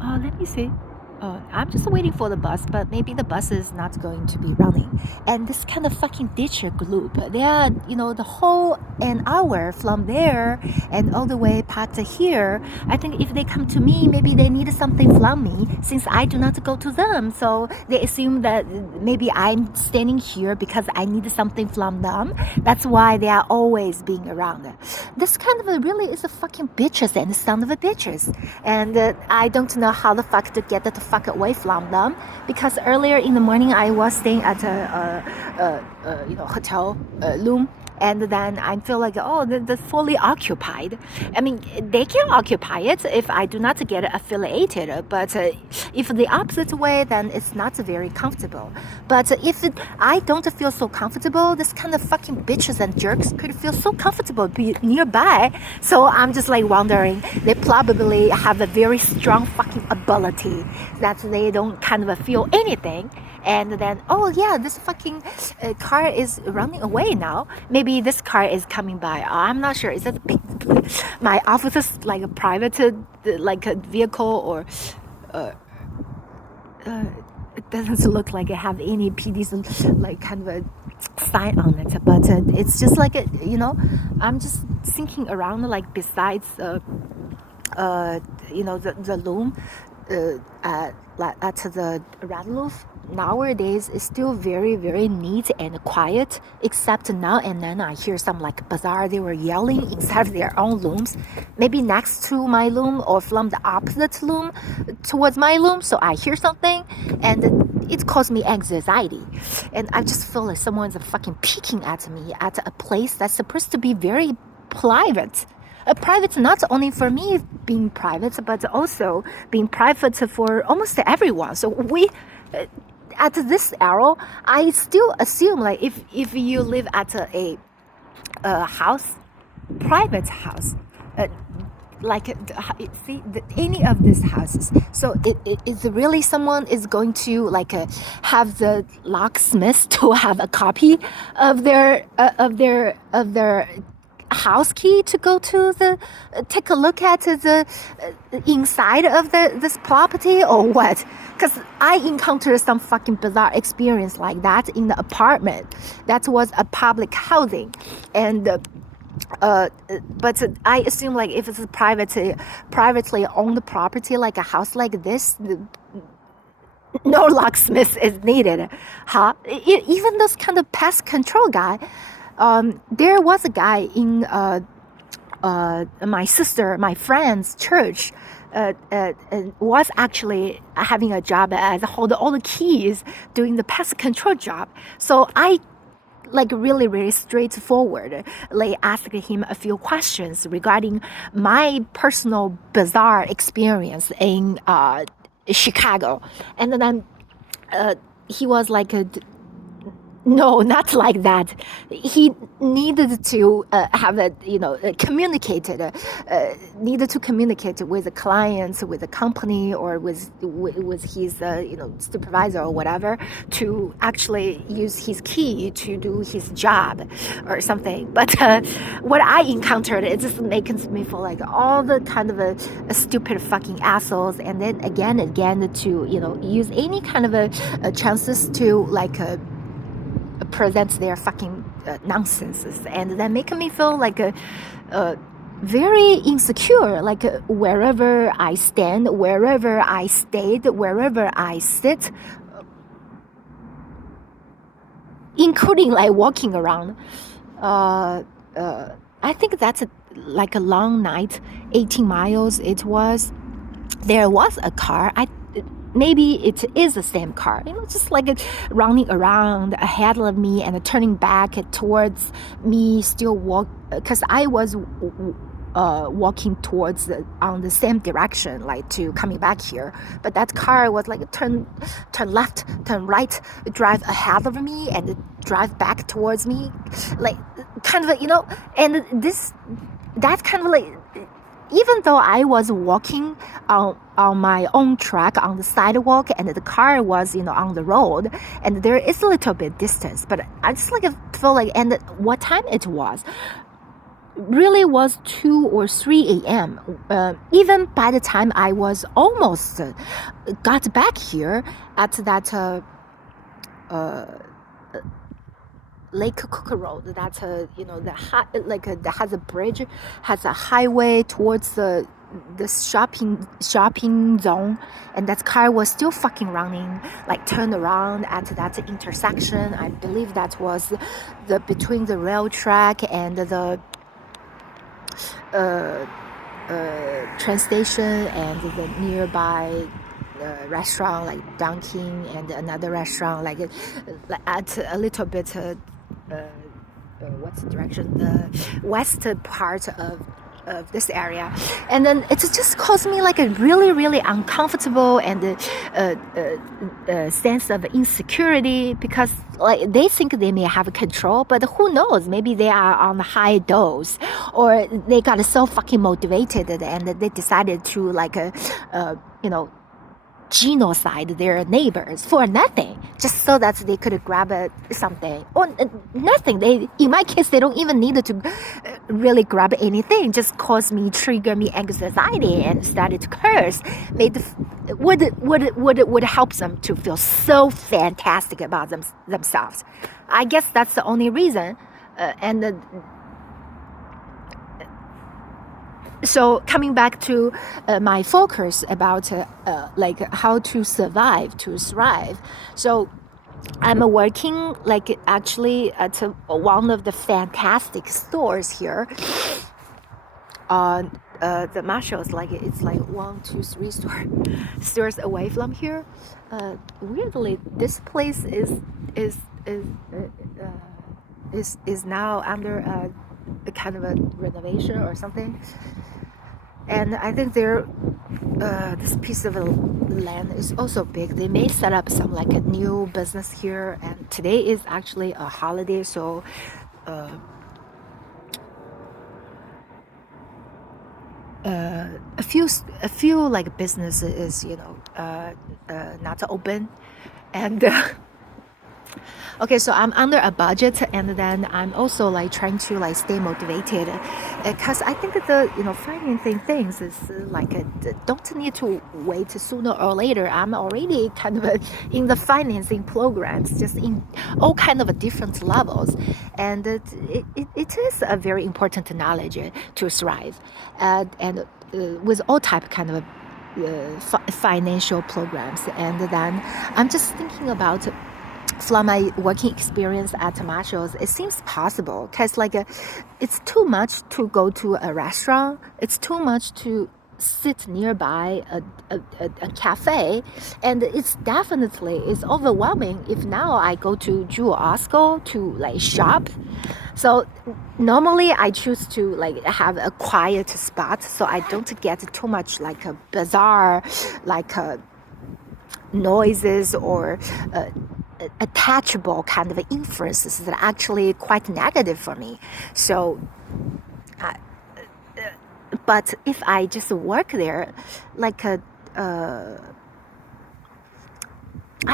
Let me see. I'm just waiting for the bus, but maybe the bus is not going to be running. And this kind of fucking ditcher group, they are, the whole an hour from there and all the way back to here. I think if they come to me, maybe they need something from me since I do not go to them. So they assume that maybe I'm standing here because I need something from them. That's why they are always being around. This kind of really is a fucking bitches and son of a bitches. And I don't know how the fuck to get the fuck away from them because earlier in the morning I was staying at a hotel room, and then I feel like, oh, they're fully occupied. I mean, they can occupy it if I do not get affiliated, but if the opposite way, then it's not very comfortable. But if I don't feel so comfortable, this kind of fucking bitches and jerks could feel so comfortable be nearby. So I'm just like wondering, they probably have a very strong fucking ability that they don't kind of feel anything. And then, oh yeah, this fucking car is running away now. Maybe this car is coming by. I'm not sure. Is that my office's like a private like a vehicle, or it doesn't look like it have any PDs like kind of a sign on it. But it's just like I'm just thinking around, like besides the loom at the Red Roof nowadays is still very, very neat and quiet, except now and then I hear some like bazaar, they were yelling inside their own looms, maybe next to my loom or from the opposite loom towards my loom. So I hear something and it caused me anxiety, and I just feel like someone's fucking peeking at me at a place that's supposed to be very private. Private not only for me being private, but also being private for almost everyone. So we, at this era, I still assume like if you live at a house, private house, like any of these houses, so it is really someone is going to like have the locksmith to have a copy of their house key to go to the take a look at the inside of this property or what? Because I encountered some fucking bizarre experience like that in the apartment that was a public housing, and but I assume like if it's a privately owned property like a house like this, no locksmith is needed, huh? Even those kind of pest control guy. There was a guy in my friend's church was actually having a job as hold all the keys doing the pest control job. So I like really, really straightforward, like asking him a few questions regarding my personal bizarre experience in Chicago. And then he was like, no, not like that. He needed to have a, needed to communicate with the clients, with the company, or with his, supervisor or whatever, to actually use his key to do his job or something. But what I encountered, it just makes me feel like all the kind of a stupid fucking assholes, and then again to, use any kind of a chances to like present their fucking nonsense, and that make me feel like very insecure, like wherever I stand, wherever I stayed, wherever I sit, including like walking around. I think that's like a long night, 18 miles it was. There was a car. Maybe it is the same car, just like running around ahead of me and turning back towards me, still walk, because I was walking towards on the same direction, like to coming back here. But that car was like turn left, turn right, drive ahead of me and drive back towards me, like kind of, and that kind of like, even though I was walking on my own track on the sidewalk and the car was, on the road, and there is a little bit distance, but I just like feel like, and what time it was, really was 2 or 3 a.m. Even by the time I was almost got back here at that Lake Cook Road, that that has a bridge, has a highway towards the shopping zone, and that car was still fucking running, like turned around at that intersection. I believe that was the between the rail track and the train station and the nearby restaurant like Dunkin' and another restaurant like at a little bit what's the direction, the west part of this area, and then it just caused me like a really uncomfortable and sense of insecurity, because like they think they may have control, but who knows, maybe they are on high dose, or they got so fucking motivated and they decided to like genocide their neighbors for nothing, just so that they could grab something or nothing. In my case, they don't even need to really grab anything. Just trigger me anxiety and started to curse. Would help them to feel so fantastic about themselves. I guess that's the only reason. So coming back to my focus about like how to survive, to thrive. So I'm working like actually at one of the fantastic stores here. The Marshalls, like it's like 1, 2, 3 stores away from here. Weirdly, this place is now under a kind of a renovation or something. And I think this piece of land is also big. They may set up some like a new business here, and today is actually a holiday, so a few like businesses, not open, and. Okay, so I'm under a budget, and then I'm also like trying to like stay motivated, because I think financing things is like don't need to wait sooner or later. I'm already kind of in the financing programs, just in all kind of different levels, and it is a very important knowledge to thrive, and with all type kind of financial programs. And then I'm just thinking about, from my working experience at Marshalls, it seems possible, because like it's too much to go to a restaurant, it's too much to sit nearby a cafe, and it's overwhelming if now I go to Jewel Osco to like shop. So normally I choose to like have a quiet spot so I don't get too much like a bizarre like noises or attachable kind of influences that are actually quite negative for me. So but if I just work there, like I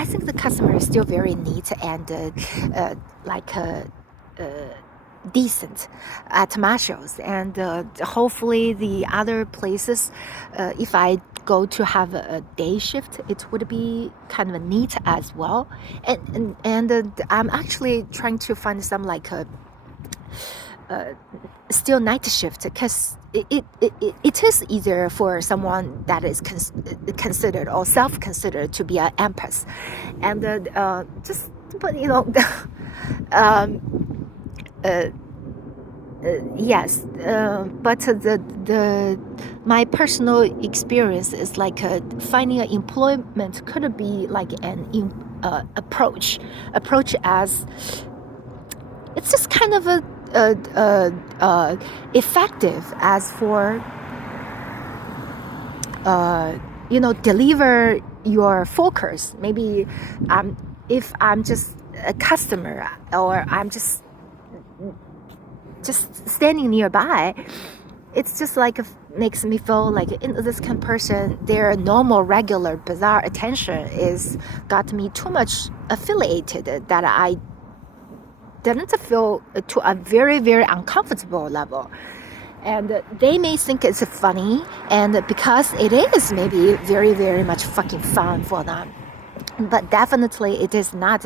think the customer is still very neat and decent at Marshalls, and hopefully the other places, if I go to have a day shift, it would be kind of neat as well. And I'm actually trying to find some like a still night shift, because it is easier for someone that is considered or self-considered to be an empath, and yes, but my personal experience is like finding an employment could be like an approach as it's just kind of effective as for deliver your focus. Maybe if I'm just a customer, or I'm just standing nearby, it's just like makes me feel like this kind of person, their normal, regular, bizarre attention is got me too much affiliated that I didn't feel to a very, very uncomfortable level. And they may think it's funny, and because it is maybe very, very much fucking fun for them. But definitely it is not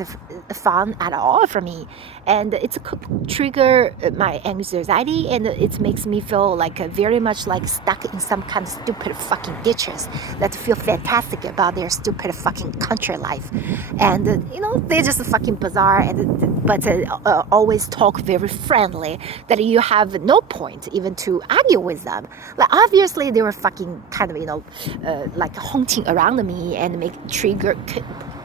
fun at all for me, and it could trigger my anxiety, and it makes me feel like very much like stuck in some kind of stupid fucking ditches that feel fantastic about their stupid fucking country life. And they're just fucking bizarre, but always talk very friendly that you have no point even to argue with them. Like obviously they were fucking kind of like haunting around me and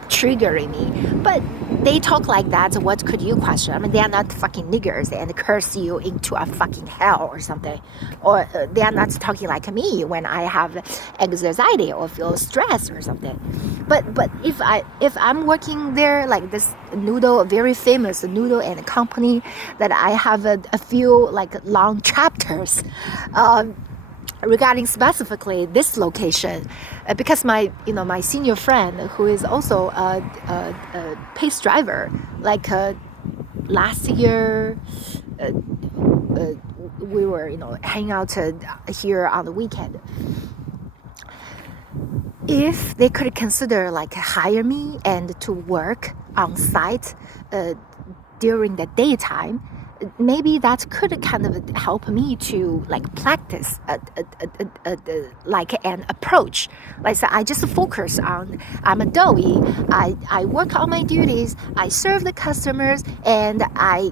triggering me, but they talk like that. What could you question? I mean, they are not fucking niggers and curse you into a fucking hell or something, or they are not talking like me when I have anxiety or feel stressed or something. But if I'm working there, like this noodle, very famous noodle and company that I have a few like long chapters regarding specifically this location, because my senior friend who is also a pace driver, like last year we were hanging out here on the weekend. If they could consider like hire me and to work on site during the daytime, maybe that could kind of help me to like practice like an approach. Like so I just focus on, I'm a doughy, I work on my duties, I serve the customers, and I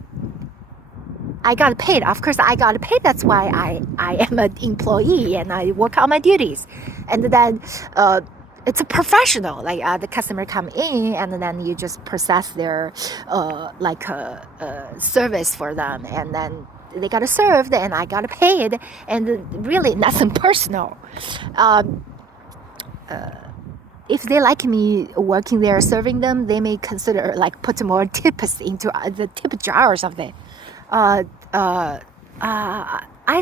got paid. Of course I got paid, that's why I am an employee and I work on my duties. And then it's a professional, like the customer come in and then you just process their service for them, and then they got served and I got paid, and really nothing personal. If they like me working there serving them, they may consider like put more tips into the tip jar or something. I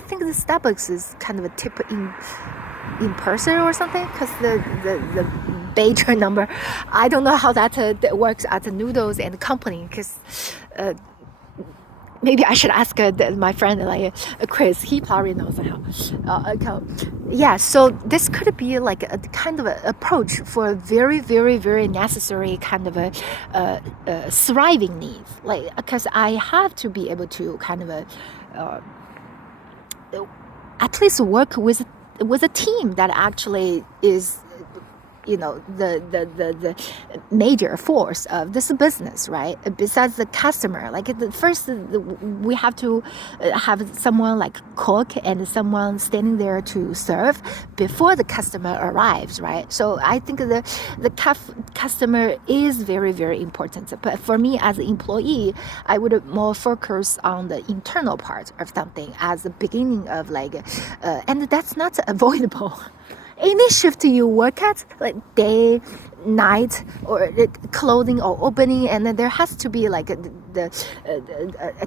think the Starbucks is kind of a tip in person or something, because the Beijing number, I don't know how that works at the noodles and company, because maybe I should ask my friend like Chris, he probably knows how. Yeah, so this could be like a kind of a approach for a very, very, very necessary kind of a thriving needs, like because I have to be able to kind of at least work with a team that actually is the major force of this business, right? Besides the customer, like we have to have someone like cook and someone standing there to serve before the customer arrives, right? So I think the customer is very, very important. But for me as an employee, I would more focus on the internal part of something as the beginning of like, and that's not avoidable. Any shift you work at, like day, night, or clothing or opening, and then there has to be like a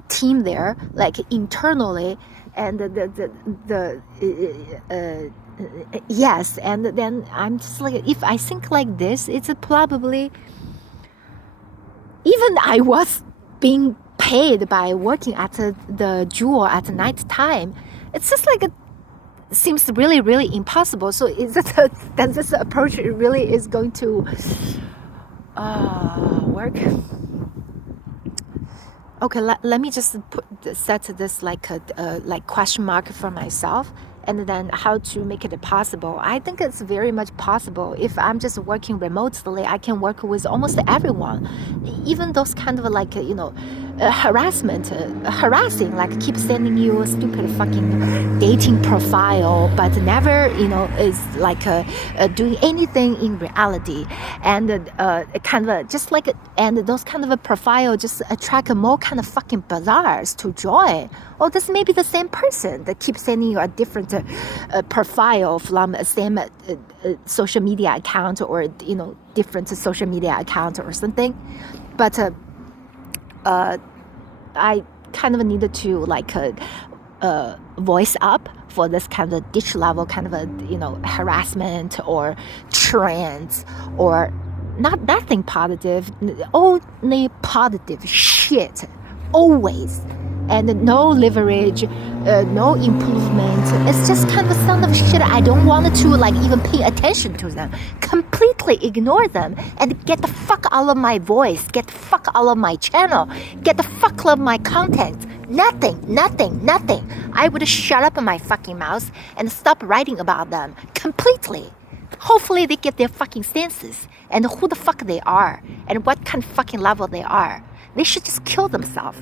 team there, like internally, and yes, and then I'm just like, if I think like this, it's probably, even I was being paid by working at the Jewel at night time, it's just like seems really, really impossible. So is that this approach really is going to work? Okay, let me just set this like question mark for myself, and then how to make it possible. I think it's very much possible. If I'm just working remotely, I can work with almost everyone, even those kind of like harassing, like keep sending you a stupid fucking dating profile, but never is like doing anything in reality, and kind of just like, and those kind of a profile just attract more kind of fucking bazaars to join. Oh, this may be the same person that keeps sending you a different profile from the same social media account, or different social media account or something. But I kind of needed to like voice up for this kind of ditch level kind of a harassment or trends, or nothing positive, only positive shit always. And no leverage, no improvement. It's just kind of a son of shit. I don't want to like even pay attention to them. Completely ignore them and get the fuck out of my voice. Get the fuck out of my channel. Get the fuck out of my content. Nothing. I would shut up my fucking mouth and stop writing about them completely. Hopefully they get their fucking senses and who the fuck they are and what kind of fucking level they are. They should just kill themselves.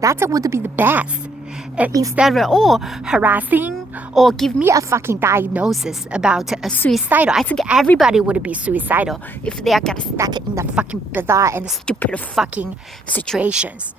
That would be the best. Instead of harassing or give me a fucking diagnosis about suicidal. I think everybody would be suicidal if they are get stuck in the fucking bizarre and stupid fucking situations.